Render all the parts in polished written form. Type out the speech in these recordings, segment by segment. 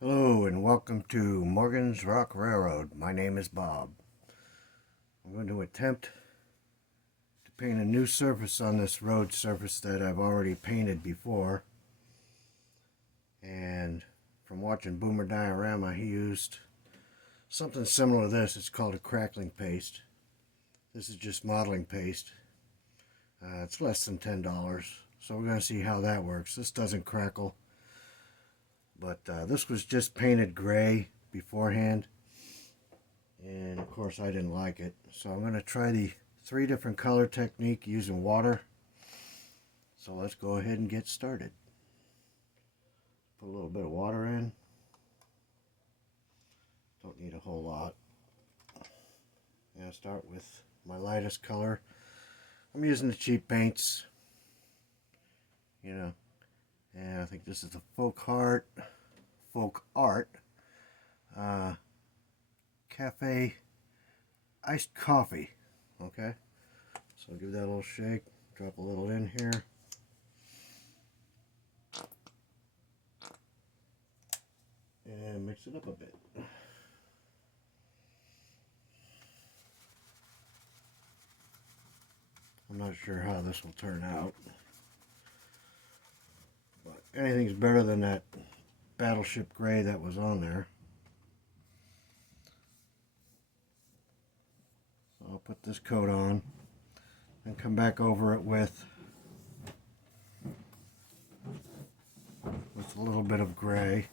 Hello and welcome to Morgan's Rock Railroad. My name is Bob. I'm going to attempt to paint a new surface on this road surface that I've already painted before. And from watching Boomer Diorama, he used something similar to this. It's called a crackling paste. This is just modeling paste. It's less than $10. So we're going to see how that works. This doesn't crackle. But this was just painted gray beforehand, and of course I didn't like it. So I'm going to try the 3 different color technique using water. So let's go ahead and get started. Put a little bit of water in. Don't need a whole lot. I'm going to start with my lightest color. I'm using the cheap paints, and I think this is the folk art cafe iced coffee. Okay, so give that a little shake, drop a little in here, and mix it up a bit. I'm not sure how this will turn out, but anything's better than that battleship gray that was on there. So I'll put this coat on and come back over it with a little bit of gray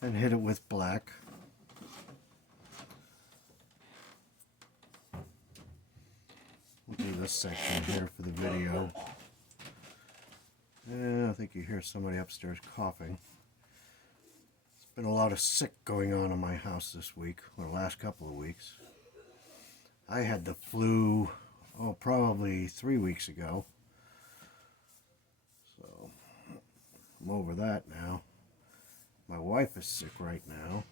and hit it with black. We'll do this section here for the video. And I think you hear somebody upstairs coughing. There's been a lot of sick going on in my house this week, or the last couple of weeks. I had the flu, probably 3 weeks ago. So I'm over that now. My wife is sick right now.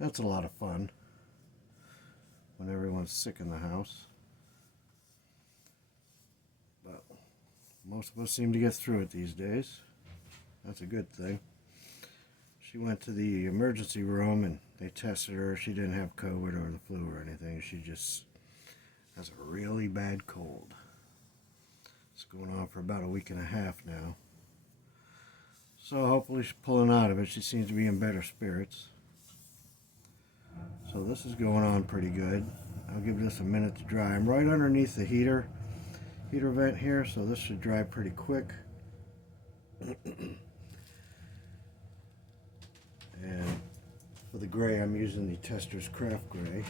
That's a lot of fun when everyone's sick in the house. But most of us seem to get through it these days. That's a good thing. She went to the emergency room and they tested her. She didn't have COVID or the flu or anything. She just has a really bad cold. It's going on for about a week and a half now. So hopefully she's pulling out of it. She seems to be in better spirits. So this is going on pretty good. I'll give this a minute to dry. I'm right underneath the heater vent here, so this should dry pretty quick. And for the gray, I'm using the Tester's Craft Gray.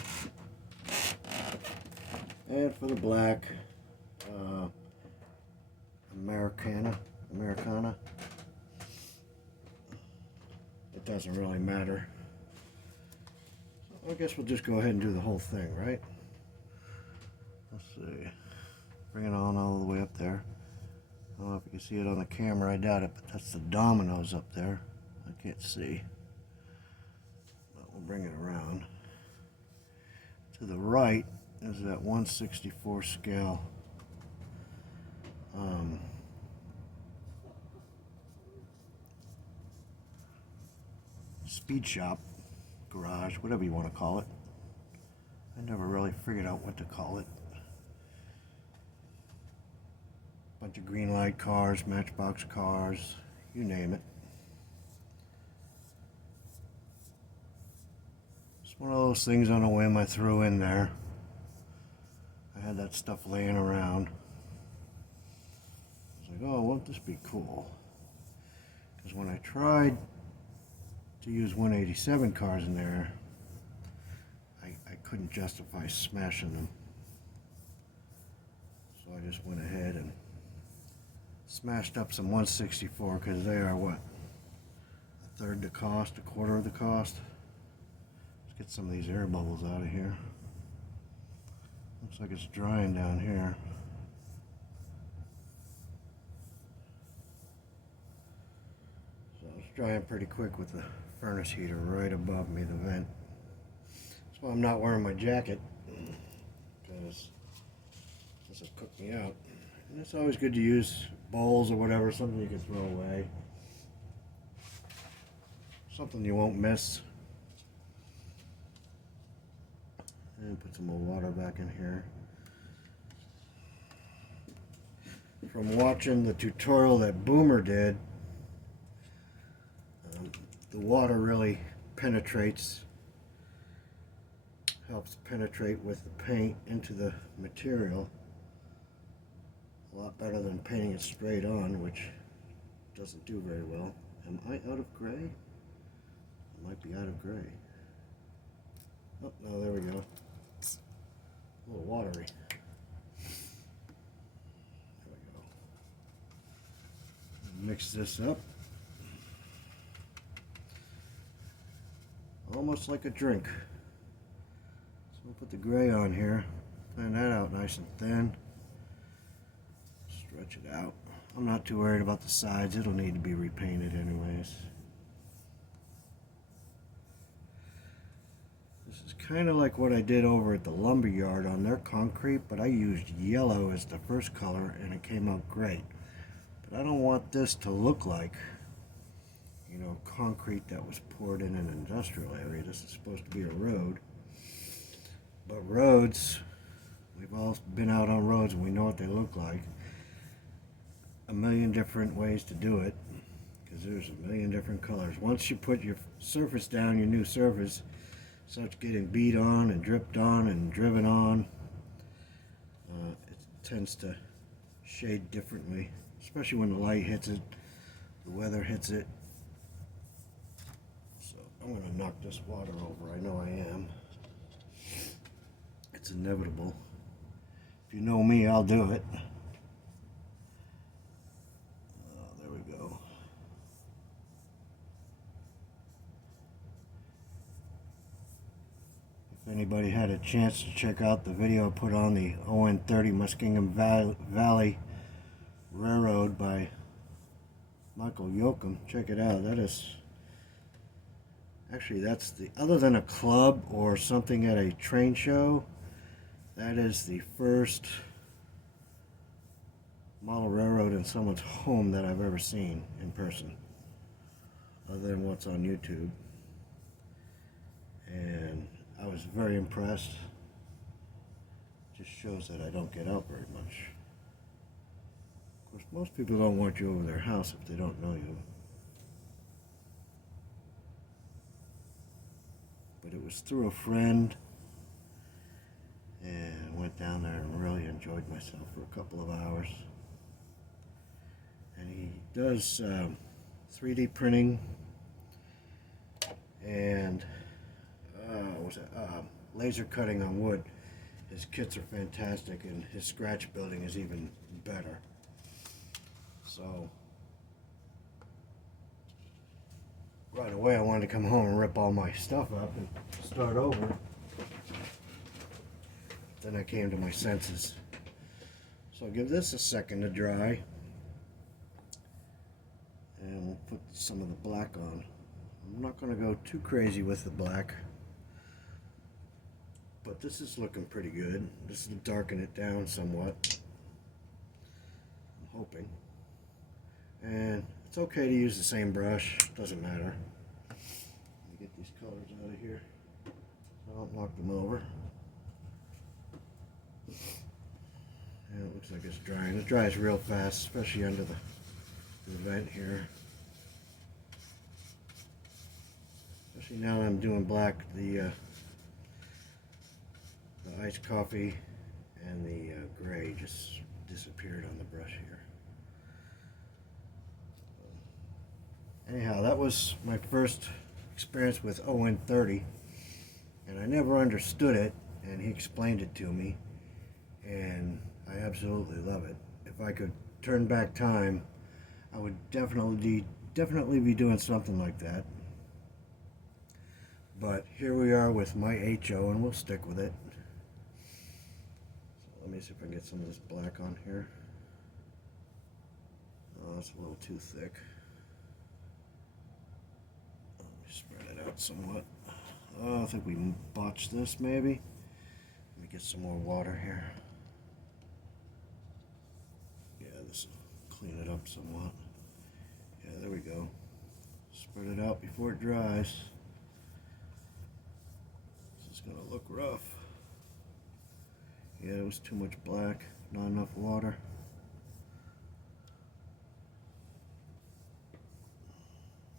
And for the black, Americana. It doesn't really matter. So I guess we'll just go ahead and do the whole thing, right? Let's see. Bring it on all the way up there. I don't know if you can see it on the camera. I doubt it, but that's the dominoes up there. I can't see. But we'll bring it around. To the right is that 1/64 scale speed shop, garage, whatever you want to call it. I never really figured out what to call it. Bunch of green light cars, matchbox cars, you name it. It's one of those things on a whim I threw in there. I had that stuff laying around. I was like, oh, won't this be cool? Because when I tried to use 187 cars in there, I couldn't justify smashing them. So I just went ahead and smashed up some 164 because they are what? A third the cost, a quarter of the cost. Let's get some of these air bubbles out of here. Looks like it's drying down here. So it's drying pretty quick with the furnace heater right above me, the vent. That's why I'm not wearing my jacket, because this will cook me out. And it's always good to use bowls or whatever, something you can throw away. Something you won't miss. And put some more water back in here. From watching the tutorial that Boomer did, the water really penetrates, helps penetrate with the paint into the material a lot better than painting it straight on, which doesn't do very well. Am I out of gray? I might be out of gray. Oh, no, there we go. A little watery. There we go. Mix this up. Almost like a drink. So we'll put the gray on here. Plan that out nice and thin. Stretch it out. I'm not too worried about the sides. It'll need to be repainted anyways. This is kind of like what I did over at the lumber yard on their concrete, but I used yellow as the first color and it came out great. But I don't want this to look like, you know, concrete that was poured in an industrial area. This is supposed to be a road. But roads, we've all been out on roads and we know what they look like. A million different ways to do it, because there's a million different colors. Once you put your surface down, your new surface starts getting beat on and dripped on and driven on, it tends to shade differently, especially when the light hits it, the weather hits it. So I'm going to knock this water over. I know I am. It's inevitable. If you know me, I'll do it. If anybody had a chance to check out the video I put on the ON30 Muskingum Valley Railroad by Michael Yoakum, check it out. That is, actually that's the, other than a club or something at a train show, that is the first model railroad in someone's home that I've ever seen in person, other than what's on YouTube. And I was very impressed. Just shows that I don't get out very much. Of course, most people don't want you over their house if they don't know you. But it was through a friend, and I went down there and really enjoyed myself for a couple of hours. And he does 3D printing and laser cutting on wood. His kits are fantastic, and his scratch building is even better. So right away I wanted to come home and rip all my stuff up and start over. Then I came to my senses. So I'll give this a second to dry, and we'll put some of the black on. I'm not going to go too crazy with the black, but this is looking pretty good. This will darken it down somewhat, I'm hoping. And it's okay to use the same brush, doesn't matter. Let me get these colors out of here so I don't knock them over. And it looks like it's drying. It dries real fast, especially under the vent here. Especially now that I'm doing black, the iced coffee and the gray just disappeared on the brush here. Anyhow, that was my first experience with ON30, and I never understood it, and he explained it to me, and I absolutely love it. If I could turn back time, I would definitely be doing something like that. But here we are with my HO, and we'll stick with it. So let me see if I can get some of this black on here. Oh, it's a little too thick. Let me spread it out somewhat. Oh, I think we botched this maybe. Let me get some more water here. Yeah, this will clean it up somewhat. Yeah, there we go. Spread it out before it dries. This is going to look rough. Yeah, it was too much black, not enough water.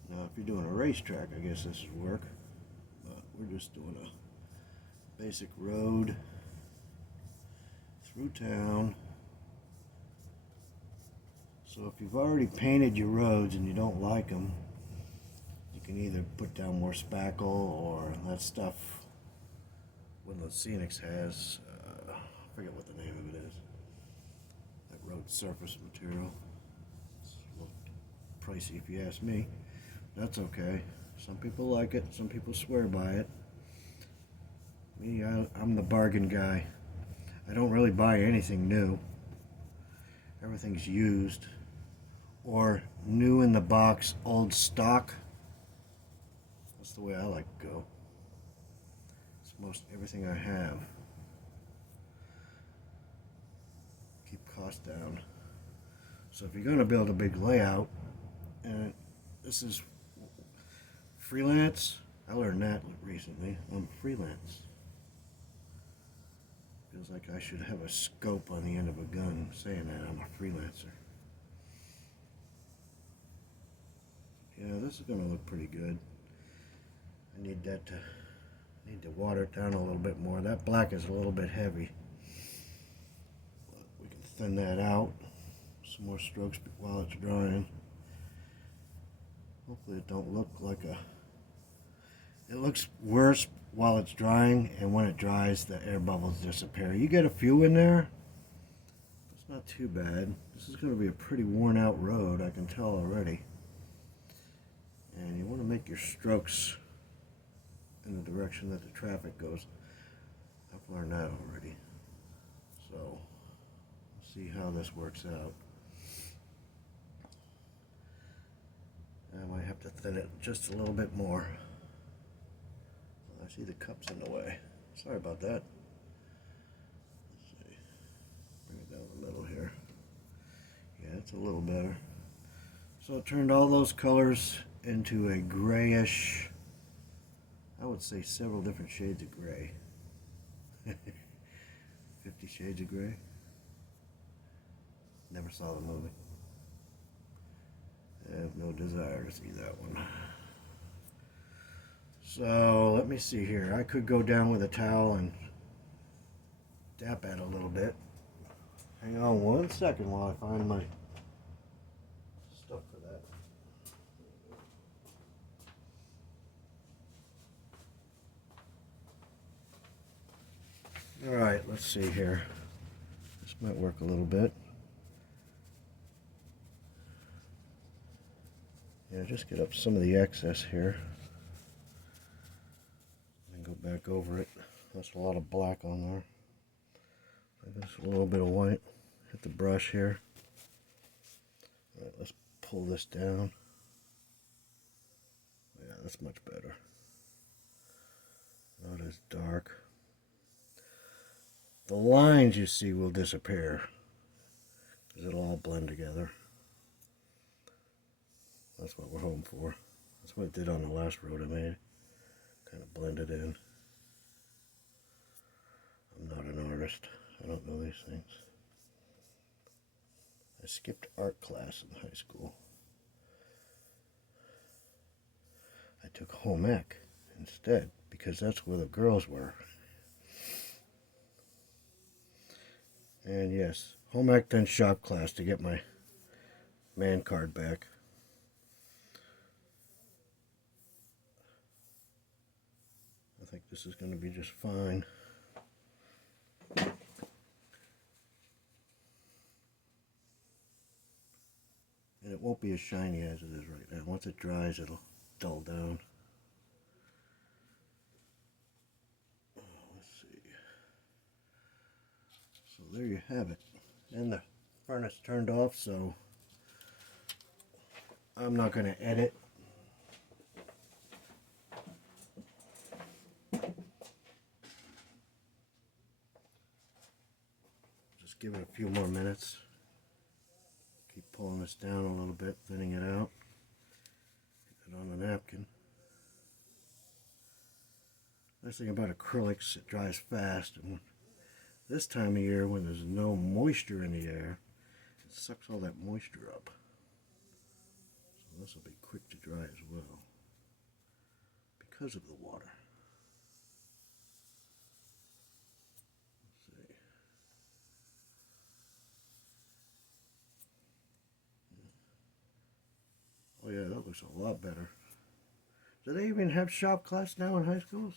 Now, if you're doing a racetrack, I guess this would work. But we're just doing a basic road through town. So if you've already painted your roads and you don't like them, you can either put down more spackle or that stuff Woodland Scenics has. I forget what the name of it is. That road surface material. It's a little pricey if you ask me. That's okay. Some people like it. Some people swear by it. Me, I'm the bargain guy. I don't really buy anything new. Everything's used. Or new in the box, old stock. That's the way I like to go. It's most everything I have. Keep costs down. So if you're going to build a big layout, and this is freelance, I learned that recently. I'm freelance. Feels like I should have a scope on the end of a gun saying that I'm a freelancer. Yeah, this is going to look pretty good. I need to water it down a little bit more. That black is a little bit heavy. But we can thin that out. Some more strokes while it's drying. Hopefully it don't look like a... It looks worse while it's drying, and when it dries, the air bubbles disappear. You get a few in there. It's not too bad. This is going to be a pretty worn out road, I can tell already. And you want to make your strokes in the direction that the traffic goes. I've learned that already. So, we'll see how this works out. I might have to thin it just a little bit more. I see the cups in the way. Sorry about that. Let's see. Bring it down the middle here. Yeah, it's a little better. So it turned all those colors into a grayish, I would say several different shades of gray. 50 Shades of Gray. Never saw the movie. I have no desire to see that one. So let me see here. I could go down with a towel and dap at it a little bit. Hang on one second while I find my stuff for that. Alright, let's see here. This might work a little bit. Yeah, just get up some of the excess here. And go back over it. That's a lot of black on there. Just a little bit of white. Hit the brush here. Alright, let's pull this down. Yeah, that's much better. Not as dark. The lines you see will disappear because it'll all blend together. That's what we're hoping for. That's what it did on the last road I made. Kind of blended in. I'm not an artist. I don't know these things. I skipped art class in high school. I took home ec instead because that's where the girls were. And yes, home ec then shop class to get my man card back. I think this is going to be just fine. And it won't be as shiny as it is right now. Once it dries, it'll dull down. Let's see. So there you have it. And the furnace turned off, so I'm not going to edit. Just give it a few more minutes. Keep pulling this down a little bit, thinning it out. Get it on the napkin. Nice thing about acrylics, it dries fast, and this time of year when there's no moisture in the air, it sucks all that moisture up. So this will be quick to dry as well because of the water. Let's see. Oh yeah, that looks a lot better. Do they even have shop class now in high schools?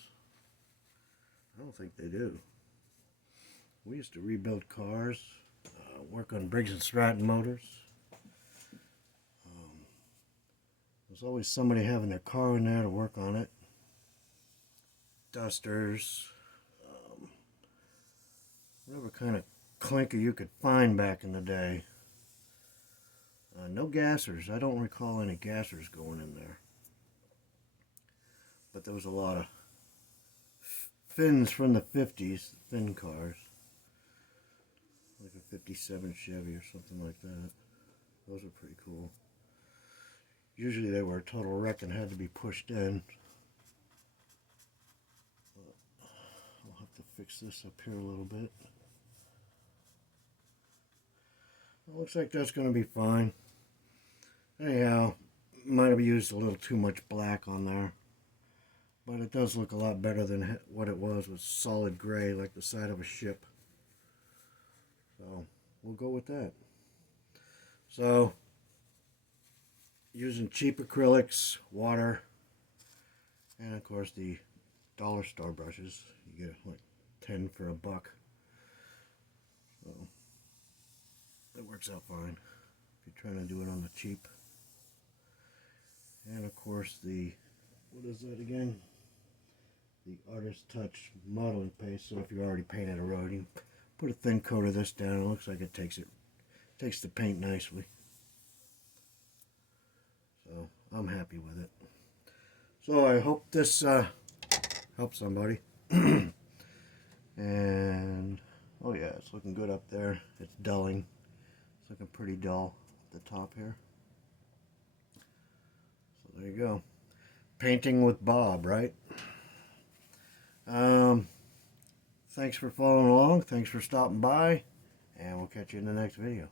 I don't think they do. We used to rebuild cars, work on Briggs and Stratton motors. There's always somebody having their car in there to work on it. Dusters, whatever kind of clinker you could find back in the day. No gassers. I don't recall any gassers going in there. But there was a lot of fins from the 50s, thin cars. Like a 57 Chevy or something like that. Those are pretty cool. Usually they were a total wreck and had to be pushed in. I'll have to fix this up here a little bit. It looks like that's going to be fine. Anyhow, might have used a little too much black on there. But it does look a lot better than what it was with solid gray like the side of a ship. So we'll go with that. So using cheap acrylics, water, and of course the dollar store brushes. You get like 10 for $1. So it works out fine if you're trying to do it on the cheap. And of course the, what is that again? The Artist Touch modeling paste. So if you already painted a road, you put a thin coat of this down. It looks like it takes the paint nicely. So I'm happy with it. So I hope this helps somebody. And oh yeah, it's looking good up there. It's dulling. It's looking pretty dull at the top here. So there you go. Painting with Bob, right? Thanks for following along. Thanks for stopping by. And we'll catch you in the next video.